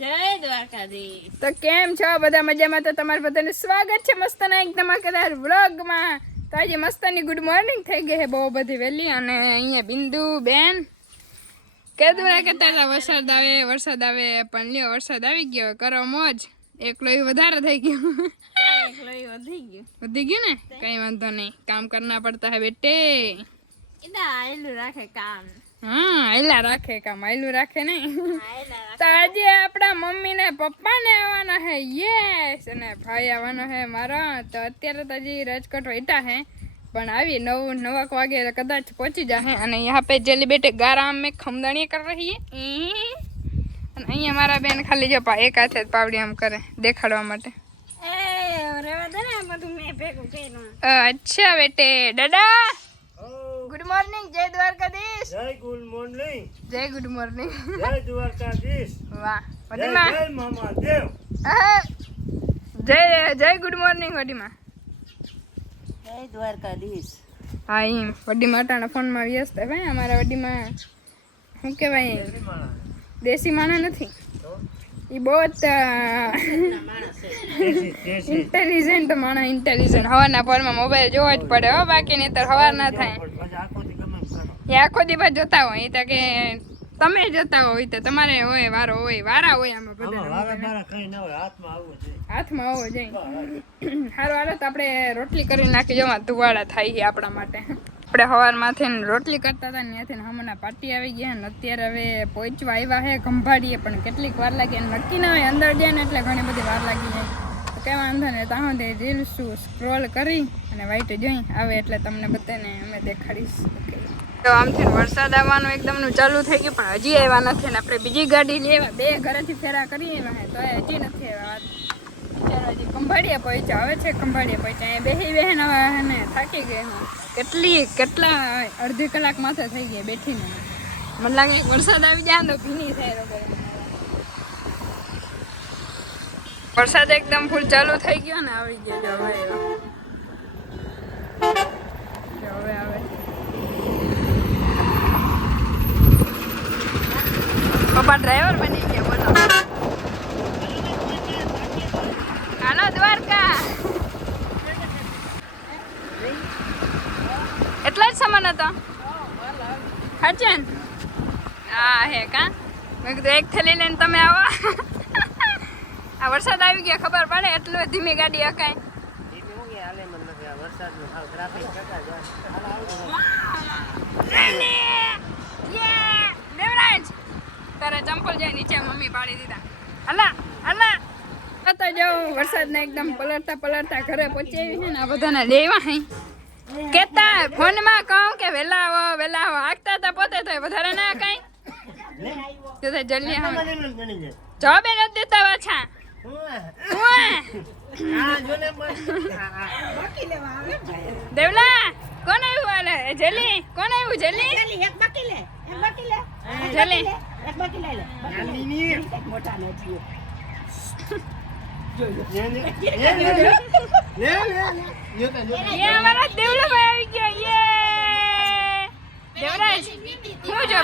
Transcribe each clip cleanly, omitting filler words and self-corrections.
જય દ્વારકાધીશ। તો કેમ છો બધા? મજામાં? તો તમારું બધાનું સ્વાગત છે મસ્તના એક ધમાકેદાર વ્લોગમાં। તો આજે મસ્તની ગુડ મોર્નિંગ થઈ ગઈ છે બહુ બધી વહેલી, અને અહીંયા બિંદુ બેન કીધું કે તારા વરસાદ આવે પણ લ્યો વરસાદ આવી ગયો, કરો મોજ। એકલો વધારે થઈ ગયો, વધી ગયું ને? કઈ વાંધો નહીં, કામ કરના પડતા હે બેટે। રાખે કામ, હા આયલા રાખે કામ, આયલું રાખે નહીં। તો આજે આપણા મમ્મી ને પપ્પા ને આવવાના હે, યસ, અને ભાઈ આવવાનો હે મારા। તો અત્યારે તો હજી રાજકોટ બેઠા હે, પણ આવી 9 વાગે કદાચ પહોંચી જાહે। અને यहाँ पे जेली बेटे गाराम में खमदणी कर रही है। અને અહીંયા મારા બેન ખાલી જો એક હાથે પાવડી આમ કરે દેખાડવા માટે। અચ્છા બેટે, દાદા ગુડ મોર્નિંગ, જય દ્વારકાધીશ। જય ગુડ મોર્નિંગ, જય ગુડ મોર્નિંગ, જય દ્વારકાધીશ। વાહ જય મામા દેવ, જય ગુડ મોર્નિંગ વડીમાં, જય દ્વારકાધીશ। હા એમ વડીમાં અટાણા ફોનમાં વ્યસ્ત હે ભાઈ। અમારા વડીમાં શું કહેવાય, દેશી માણસ નથી, એ બહુ જ ઇન્ટેલિજન્ટ માણસ, ઇન્ટેલિજન્ટ। હવારના પોરમાં મોબાઈલ જોવો જ પડે હો, બાકી નહીં તો હવાર ના થાય। એ આખો દિવસ જોતા હોય, એ તો કે તમે જોતા હોય તો તમારે હોય વારો હોય, વારા હોય આમાં બધા, હાથમાં આવો જોઈએ। સારું હાલો તો આપણે રોટલી કરી નાખી, જવા તુવાડા થાય છે આપણા માટે। આપણે સવારમાંથી રોટલી કરતા હતા ને ત્યાંથી હમણાં પાર્ટી આવી ગયા ને અત્યારે હવે પહોંચવા આવ્યા છે ખંભાળીએ, પણ કેટલીક વાર લાગે નક્કી ના હોય, અંદર જાય ને એટલે ઘણી બધી વાર લાગી જાય। તો કંઈ વાંધો નહીં, ત્યાં સુધી રીલ્સ સ્ક્રોલ કરી અને વાઈટ જોઈ આવે એટલે તમને બધાને અમે દેખાડીશ। તો આમથી વરસાદ આવવાનું એકદમનું ચાલુ થઈ ગયું, પણ હજી આવ્યા નથી ને આપણે બીજી ગાડી લેવા 2 ઘરેથી ફેરા કરી આવ્યા તો હજી નથી આવ્યા। ચાલો હજી ખંભાળીએ પહોંચ્યા, હવે છે ખંભાળીએ પહોંચ્યા, બેહી બેહેન હવે ને થાકી ગઈ હું, કેટલા અડધી કલાક માથે થઈ ગઈ બેઠીને। મને લાગે વરસાદ આવી જાય તો ભીની થાય તો, વરસાદ એકદમ ફૂલ ચાલુ થઈ ગયો ને આવી ગયો જો હવે આવે। પપ્પા ડ્રાઈવર બની ગયા, બોલો હાલો દ્વારકા। એટલા જ સામાન હતો સાચે ને? હા હે કા, મેં કીધું એક થેલી લઈને તમે આવો। આ વરસાદ આવી ગયા ખબર પડે, એટલું ધીમી ગાડી હકાય। તારે ચંપલ જાય નીચે મમ્મી પાડી દીધા, હલા તો જાઉં વરસાદ ને એકદમ પલળતા ઘરે પહોંચી આવી છે ને આ બધાને લેવા હે કેતા ફોનમાં કહું કે વેલા આવો આગતા હતા પોતે તો વધારે ના કઈ તો જલ્દી જવાબ નથી દેતા પાછા। દેવલા કોણ આવ્યું? હાલે જેલી કોણ આવ્યું? જેલી એક બાકી લે, જેલી એક બાકી લે મોટા ને ये हमारा देवला भाई આવી ગયો। યે દેવરાજ હું જો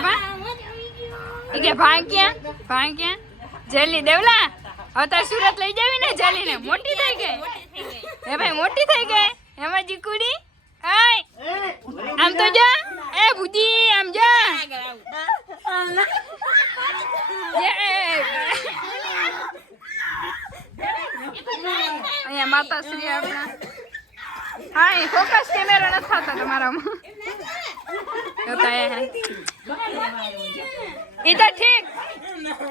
કે ભાગ્યા જેલી દેવલા હવે તાર સુરત લઈ જાવી ને, જેલી ને મોટી થઈ ગઈ હે ભાઈ, મોટી થઈ ગઈ એમાં જીકુડી। હાય આમ તો જો એ બુજી આમ જો અહીંયા માતાશ્રી આપણા, હા ફોકસ કેમેરા નથી થતા તમારામાં એ તો ઠીક।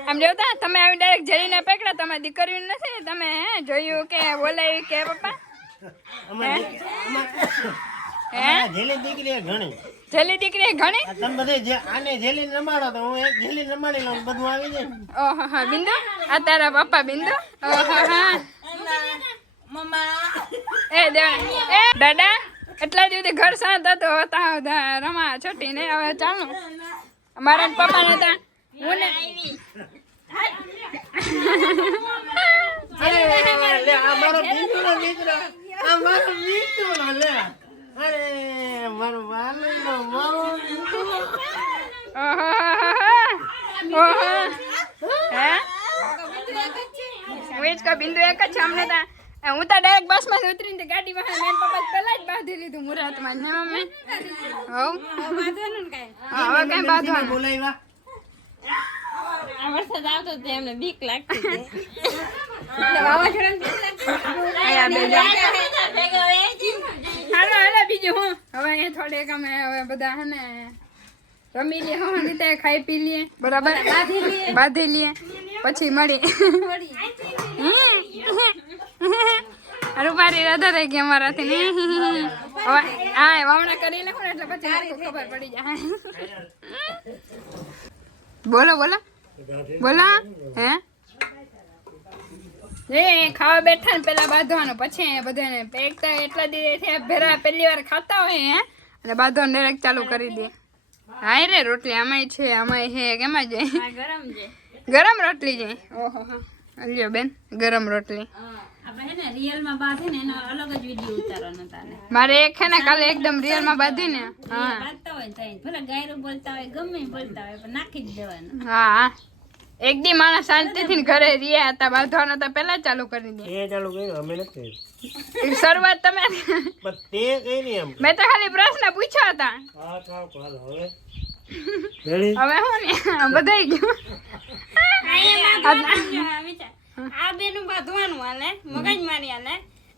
આમ જોતા તમે આવી ડાયરેક્ટ જરીને પકડા, તમે દીકરીઓ નથી, તમે જોયું કે બોલાવી કે પપ્પા જેલી દીકરી ઘણી તમે બધે આને જેલી રમાડો તો હું એક જેલી રમાડી લઉં, બધું આવી જાય। ઓહો હા બિંદુ, આ તારા પપ્પા બિંદુ, ઓહો હા એ દેવા એ દાદા એટલા દિવસથી ઘર શાંત હતો, રમા છોટી ને હવે ચાલો મારા પપ્પા ને ત્યાં હું ને હું જ કહું બિંદુ એક જ છે અમને તો હું તો ડાયરેક્ટ બસમાં ઉતરીને ગાડીમાં મેં પપ્પા પહેલા જ બાંધી લીધું મુહૂર્તમાં ને મમ્મી હવ હવે કઈ બાંધવાનું બોલાવ્યા આ વરસાદ આવતો તો એમને બીક લાગતી હતી. હાલો હાલો બીજું હું હવે અહીંયા થોડીક અમે હવે બધા હે ને રમી લઈએ હું રીતે ખાઈ પી લઈએ બરાબર બાંધી લઈએ પછી મળી રૂપારી રાધા થઈ ગઈ અમારાથી હવે હા વાવણા કરી નાખો ને એટલે પછી ખબર પડી જાય બોલો બોલો બોલો હે એ ખાવા બેઠા ને પેલા બાંધવાનું પછી બધાને એકતા એટલા દિવસથી ભેરા પહેલી વાર ખાતા હોય હે અને બાંધવાનું ડાયરેક્ટ ચાલુ કરી દે હા રે રોટલી આમાંય છે આમાંય છે કેમાં જાય ગરમ છે. ગરમ રોટલી જાય ઓહો લ્યો બેન ગરમ રોટલી આપણે હે ને રિયલમાં બાંધે ને એનો અલગ જ વિડીયો ઉતારવાનો તાને. મારે એક છે ને કાલે એકદમ રિયલમાં બાંધી ને હા બાંધતા હોય તો ભલે ગાયરું બોલતા હોય ગમે ઈ બોલતા હોય પણ નાખી જ દેવાનું. હા એક દી માણસ શાંતિથી ને ઘરે રહ્યા હતા બાંધવાનો તો પહેલા જ ચાલુ કરી દે એ ચાલુ કર્યું અમે નથી કર્યું. શરૂઆત તમે પણ તે કઈ નહીં એમ મેં તો ખાલી પ્રશ્ન પૂછ્યા હતા હા ખાવ હાલ હવે રેડી હવે હું ને બધાઈ ગયું આ બેનું બાંધવાનું હાલે મગજ મારી હાલે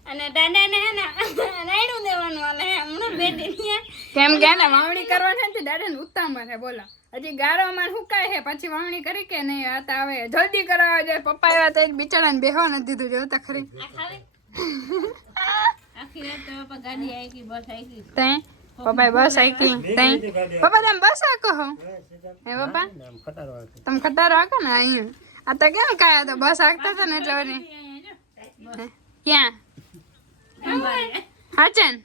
અને દાદાને હે ને રાયડું દેવાનું હાલે હમણાં બે દિન કેમ કે ને વાવણી કરવાની હતી દાદા ને ઉત્તામાં છે બોલો હજી ગારોમાં હુકાય છે પછી વાવણી કરી કે નહીં આ તો હવે જલ્દી કરાવવા જાય પપ્પા આવ્યા તો એક બિચારાને બેહવા નથી દીધું જોતા ખરી આખી રાત તો પપ્પા ગાડી આવી ગઈ બસ આવી ગઈ તઈ પપ્પા બસ આઈકી તઈ પપ્પા તમે બસ આકો હો હે પપ્પા આમ ખટારો આવે. તમે ખટારો આકો ને અહીંયા આ તો કેમ કાયા તો બસ આગતા હતા ને એટલે વળી ક્યાં હાચન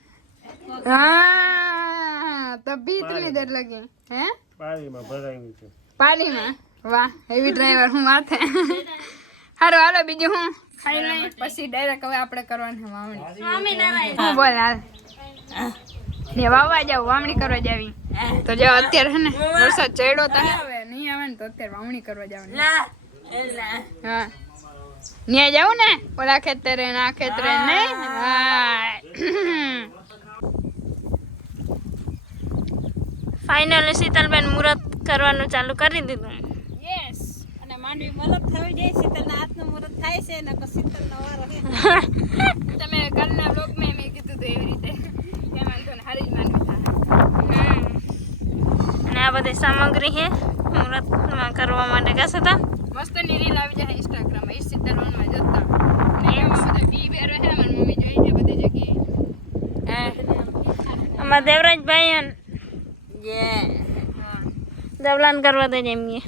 હા તો બીત ની દર લગી હે પાણીમાં ભરાયું છે પાણીમાં વાહ એવી ડ્રાઈવર હું માથે હારું હાલો બીજું હું ખાઈ લઈ પછી ડાયરેક્ટ હવે આપણે કરવાની વાવણી હું બોલ હાલ ને વાવવા જાવ વાવણી કરવા જાવી તો જો અત્યારે હે ને વરસાદ ચડ્યો તો હવે નહીં આવે ને તો અત્યારે વાવણી કરવા જવાની હા ન્યા જાવ ને ઓલા ખેતરે ને આ ખેતરે નહીં હા ફાઇનલી શીતલબેન મુહૂર્ત કરવાનું ચાલુ કરી દીધું. યસ અને માંડવી મલક થવી જાય શીતલના હાથનું મુહૂર્ત થાય છે ને પછી શીતલનો વારો છે. તમે કાલના બ્લોગમાં મેં કીધું હતું એવી રીતે કે વાંધો ને હારી જ માનવી થાય અને આ બધી સામગ્રી છે મુહૂર્તમાં કરવા માટે કહેશે તો મસ્તની રીલ આવી જાય ઇન્સ્ટાગ્રામમાં ઈ શીતલવનમાં જતા ને એમાં બધા બી બેરો છે મારી મમ્મી જોઈ છે બધી જગ્યાએ અમારા દેવરાજભાઈ દવલાન કરવા દે એમ કે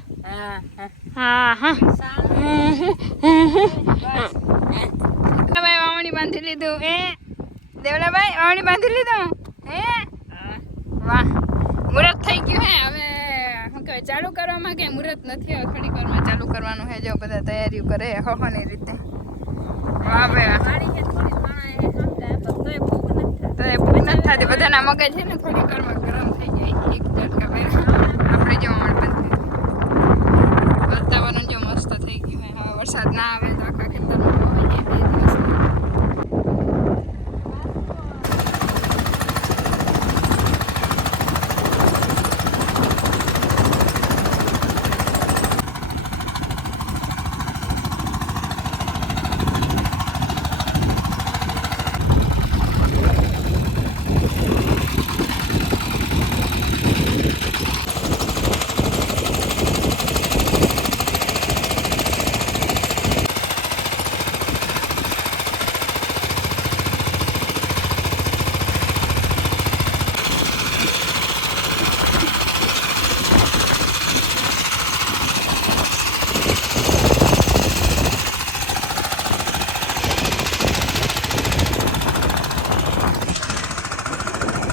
હા હા ભાઈ વાવણી બાંધી લીધું એ દેવલાભાઈ વાવણી બાંધી લીધું હે વાહ મુહૂર્ત થઈ ગયું હે હવે શું કહેવાય ચાલુ કરવામાં કે મુહૂર્ત નથી હવે થોડીક વારમાં ચાલુ કરવાનું છે જો બધા તૈયારીઓ કરે હોવાની રીતે વાહ ભાઈ તો એ ભૂખ નથી થતી બધાના મગજ છે ને થોડીક વારમાં ગરમ થઈ જાય એક ઝટકા પહેલા આપણે જો વાતાવરણ જો મસ્ત થઈ ગયું હોય હવે વરસાદ ના આવે તો આખા ખેતરમાં હોવાઈ જાય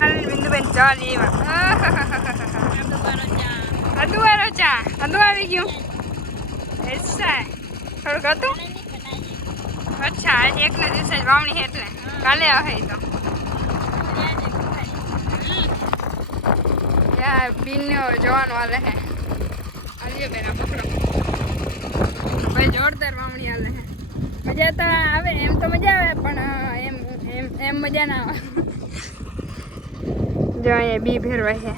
2 દિવસ ચા લેવા અદુવારો ચા અદુ આવી ગયું એસા થોડુંક હતું અચ્છા આજે એકને દિવસે જ વાવણી છે એટલે કાલે આવે તો યાર બીનનો જવાનું હાલે હે આલ્યો બેન પકડો ભાઈ જોરદાર વાવણી હાલે છે. મજા તો આવે એમ તો મજા આવે પણ એમ એમ એમ મજા ના આવે. જો અહીંયા બી ભેરવાય છે.